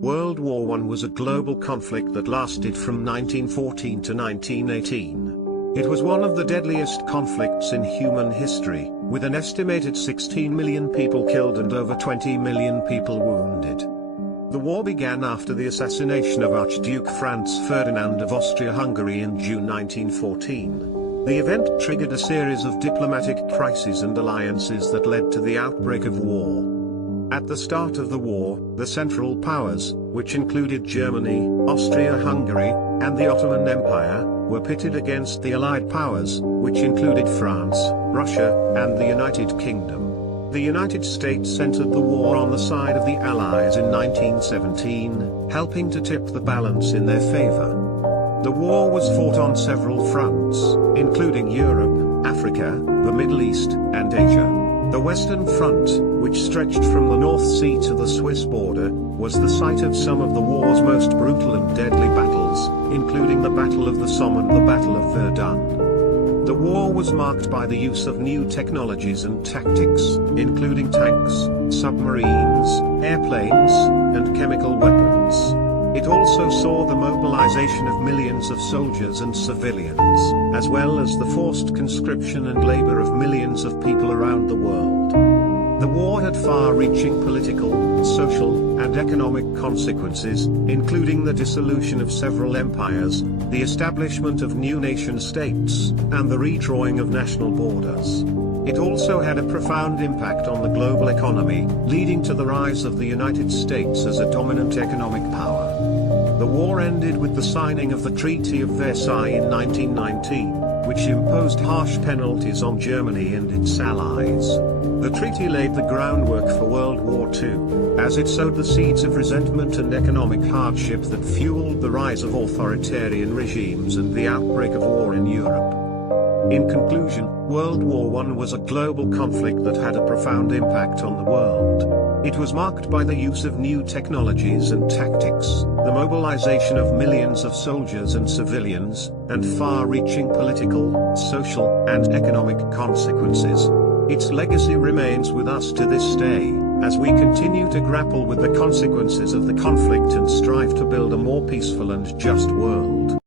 World War I was a global conflict that lasted from 1914 to 1918. It was one of the deadliest conflicts in human history, with an estimated 16 million people killed and over 20 million people wounded. The war began after the assassination of Archduke Franz Ferdinand of Austria-Hungary in June 1914. The event triggered a series of diplomatic crises and alliances that led to the outbreak of war. At the start of the war, the Central Powers, which included Germany, Austria-Hungary, and the Ottoman Empire, were pitted against the Allied Powers, which included France, Russia, and the United Kingdom. The United States entered the war on the side of the Allies in 1917, helping to tip the balance in their favor. The war was fought on several fronts, including Europe, Africa, the Middle East, and Asia. The Western Front, which stretched from the North Sea to the Swiss border, was the site of some of the war's most brutal and deadly battles, including the Battle of the Somme and the Battle of Verdun. The war was marked by the use of new technologies and tactics, including tanks, submarines, airplanes, and chemical weapons. It also saw the mobilization of millions of soldiers and civilians, as well as the forced conscription and labor of millions of people around the world. The war had far-reaching political, social, and economic consequences, including the dissolution of several empires, the establishment of new nation-states, and the redrawing of national borders. It also had a profound impact on the global economy, leading to the rise of the United States as a dominant economic power. The war ended with the signing of the Treaty of Versailles in 1919, which imposed harsh penalties on Germany and its allies. The treaty laid the groundwork for World War II, as it sowed the seeds of resentment and economic hardship that fueled the rise of authoritarian regimes and the outbreak of war in Europe. In conclusion, World War I was a global conflict that had a profound impact on the world. It was marked by the use of new technologies and tactics, the mobilization of millions of soldiers and civilians, and far-reaching political, social, and economic consequences. Its legacy remains with us to this day, as we continue to grapple with the consequences of the conflict and strive to build a more peaceful and just world.